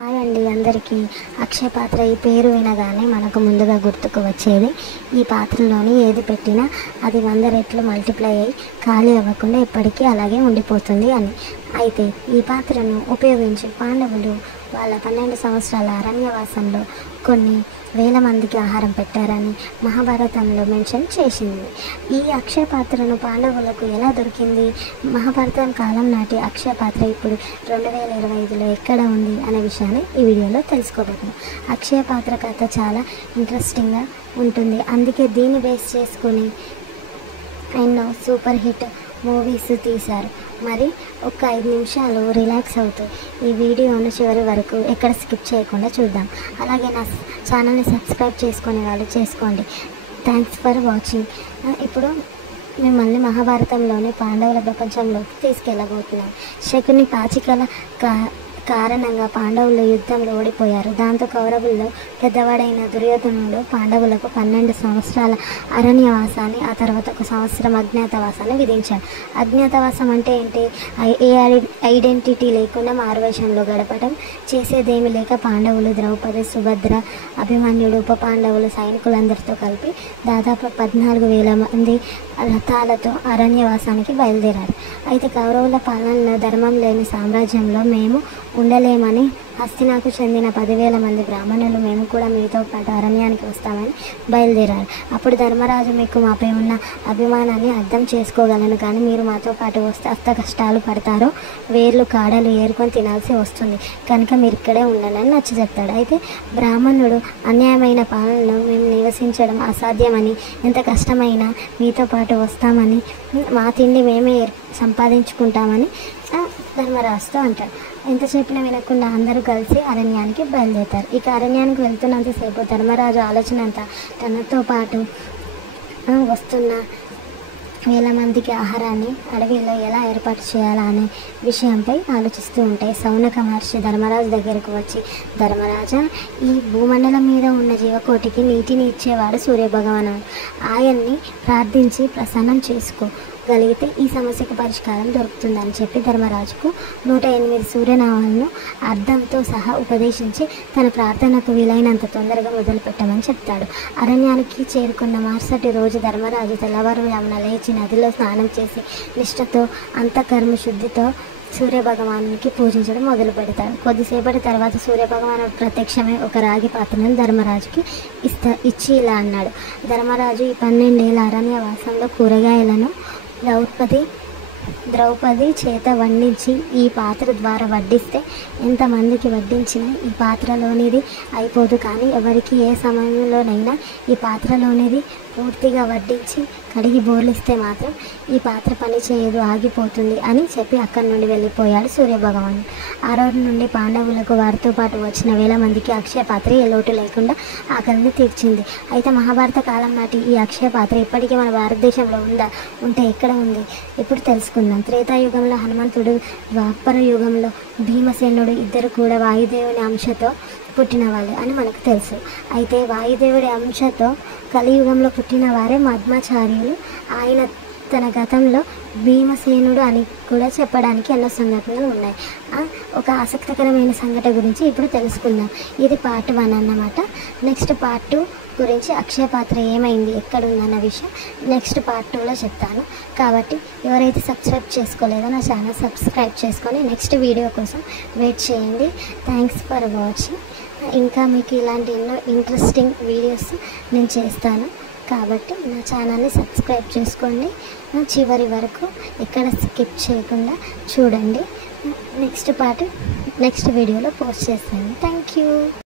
Hi అండి అందరికీ. అక్షయ పాత్ర ఈ పేరు వినగానే మనకు ముందుగా గుర్తుకు వచ్చేది ఈ పాత్రలోని ఏది పెట్టినా అది 100 రెట్లు మల్టిప్లై అయ్యి ఖాళీ అవ్వకుండా ఎప్పటికీ అలాగే ఉండిపోతుంది అని. అయితే ఈ పాత్రను ఉపయోగించి పాండవులు వాళ్ళ 12 సంవత్సరాల అరణ్యవాసంలో కొన్ని వేల మందికి ఆహారం పెట్టారని మహాభారతంలో మెన్షన్ చేసింది. ఈ అక్షయ పాత్రను పాండవులకు ఎలా దొరికింది? మహాభారతం కాలం నాటి అక్షయ పాత్ర ఇప్పుడు 2025లో ఎక్కడ ఉంది అనే విషయాన్ని ఈ వీడియోలో తెలుసుకోబోతున్నాం. అక్షయ పాత్ర కథ చాలా ఇంట్రెస్టింగ్గా ఉంటుంది. అందుకే దీన్ని బేస్ చేసుకుని ఎన్నో సూపర్ హిట్ మూవీస్ తీశారు. మరి ఒక 5 నిమిషాలు రిలాక్స్ అవుతూ ఈ వీడియోను చివరి వరకు ఎక్కడ స్కిప్ చేయకుండా చూద్దాం. అలాగే నా ఛానల్ని సబ్స్క్రైబ్ చేసుకునే వాళ్ళు చేసుకోండి. Thanks for watching. ఇప్పుడు మిమ్మల్ని మహాభారతంలోని పాండవుల ప్రపంచంలోకి తీసుకెళ్ళబోతున్నాం. శకుని పాచికల కారణంగా పాండవులు యుద్ధంలో ఓడిపోయారు. దాంతో కౌరవుల్లో పెద్దవాడైన దుర్యోధనుడు పాండవులకు 12 సంవత్సరాల అరణ్యవాసాన్ని, ఆ తర్వాత 1 సంవత్సరం అజ్ఞాతవాసాన్ని విధించాడు. అజ్ఞాతవాసం అంటే ఏంటి? ఏ ఐడెంటిటీ లేకుండా మారువేషంలో గడపడం, చేసేదేమీ లేక పాండవులు, ద్రౌపది, సుభద్ర, అభిమన్యుడు, ఉప పాండవులు సైనికులందరితో కలిపి దాదాపు 14,000 మంది రథాలతో అరణ్యవాసానికి బయలుదేరారు. అయితే కౌరవుల పాలనలో ధర్మం లేని సామ్రాజ్యంలో మేము ఉండలేమని హస్తినాకు చెందిన 10,000 మంది బ్రాహ్మణులు మేము కూడా మీతో పాటు అరణ్యానికి వస్తామని బయలుదేరారు. అప్పుడు ధర్మరాజు, మీకు మాపై ఉన్న అభిమానాన్ని అర్థం చేసుకోగలను, కానీ మీరు మాతో పాటు వస్తే అస్త కష్టాలు పడతారో, వేర్లు కాడలు ఏరుకొని తినాల్సి వస్తుంది, కనుక మీరు ఇక్కడే ఉండండి అని నచ్చ చెప్తాడు. అయితే బ్రాహ్మణుడు, అన్యాయమైన పాలనలో మేము నివసించడం అసాధ్యమని, ఎంత కష్టమైనా మీతో పాటు వస్తామని, మా తిండి మేమే సంపాదించుకుంటామని ధర్మరాజుతో అంటాడు. ఎంత చెప్పినా వినకుండా అందరూ కలిసి అరణ్యానికి బయలుదేరుతారు. ఇక అరణ్యానికి వెళ్తున్నంతసేపు ధర్మరాజు ఆలోచన అంతా తనతో పాటు వస్తున్న వేల మందికి ఆహారాన్ని అడవిలో ఎలా ఏర్పాటు చేయాలా అనే విషయంపై ఆలోచిస్తూ ఉంటాయి. సౌనక మహర్షి ధర్మరాజు దగ్గరకు వచ్చి, ధర్మరాజా, ఈ భూమండలం మీద ఉన్న జీవకోటికి నీటిని ఇచ్చేవాడు సూర్యభగవానుడు. ఆయన్ని ప్రార్థించి ప్రసన్నం చేసుకోగలిగితే ఈ సమస్యకు పరిష్కారం దొరుకుతుందని చెప్పి ధర్మరాజుకు 108 సూర్యనామాలను అర్థంతో సహా ఉపదేశించి తన ప్రార్థనకు వీలైనంత తొందరగా మొదలుపెట్టమని చెప్తాడు. అరణ్యానికి చేరుకున్న మరుసటి రోజు ధర్మరాజు తెల్లవారుజామున లేచి నదిలో స్నానం చేసి నిష్ఠతో, అంతఃకర్మ శుద్ధితో సూర్యభగవానునికి పూజించడం మొదలు పెడతాడు. కొద్దిసేపటి తర్వాత సూర్యభగవానుడు ప్రత్యక్షమై ఒక రాగి పాత్రను ధర్మరాజుకి ఇచ్చి ఇలా అన్నాడు, ధర్మరాజు, ఈ 12 ఏళ్ల అరణ్యవాసంలో కూరగాయలను ద్రౌపది చేత వడ్డించి ఈ పాత్ర ద్వారా వడ్డిస్తే ఎంతమందికి వడ్డించినా ఈ పాత్రలోనిది అయిపోదు, కానీ ఎవరికి ఏ సమయంలోనైనా ఈ పాత్రలోనిది పూర్తిగా వడ్డించి కడిగి బోర్లిస్తే మాత్రం ఈ పాత్ర పని చేయదు, ఆగిపోతుంది అని చెప్పి అక్కడి నుండి వెళ్ళిపోయాడు సూర్యభగవానుడు. ఆ రోజు నుండి పాండవులకు వారితో పాటు వచ్చిన వేల మందికి అక్షయ పాత్ర ఏ లోటు లేకుండా ఆకలిని తీర్చింది. అయితే మహాభారత కాలం నాటి ఈ అక్షయ పాత్ర ఇప్పటికీ మన భారతదేశంలో ఉంటే ఎక్కడ ఉంది? ఇప్పుడు తెలుసుకుందాం. త్రేతాయుగంలో హనుమంతుడు, ద్వాపర యుగంలో భీమసేనుడు ఇద్దరు కూడా వాయుదేవుని అంశతో పుట్టిన వాళ్ళు అని మనకు తెలుసు. అయితే వాయుదేవుడి అంశతో కలియుగంలో పుట్టిన వారే మధ్వాచార్యులు. ఆయన తన గతంలో భీమసేనుడు అని కూడా చెప్పడానికి ఎన్నో సంఘటనలు ఉన్నాయి. ఒక ఆసక్తికరమైన సంఘటన గురించి ఇప్పుడు తెలుసుకుందాం. ఇది పార్ట్ 1 అన్నమాట. నెక్స్ట్ పార్ట్ 2 గురించి అక్షయ పాత్ర ఏమైంది, ఎక్కడుందన్న విషయం నెక్స్ట్ పార్ట్ 2లో చెప్తాను. కాబట్టి ఎవరైతే సబ్స్క్రైబ్ చేసుకోలేదో నా ఛానల్ సబ్స్క్రైబ్ చేసుకొని నెక్స్ట్ వీడియో కోసం వెయిట్ చేయండి. Thanks for watching. ఇంకా మీకు ఇలాంటి ఎన్నో ఇంట్రెస్టింగ్ వీడియోస్ నేను చేస్తాను, కాబట్టి నా ఛానల్ని సబ్స్క్రైబ్ చేసుకోండి. చివరి వరకు ఎక్కడ స్కిప్ చేయకుండా చూడండి. నెక్స్ట్ పార్ట్ నెక్స్ట్ వీడియోలో పోస్ట్ చేస్తాను. Thank you.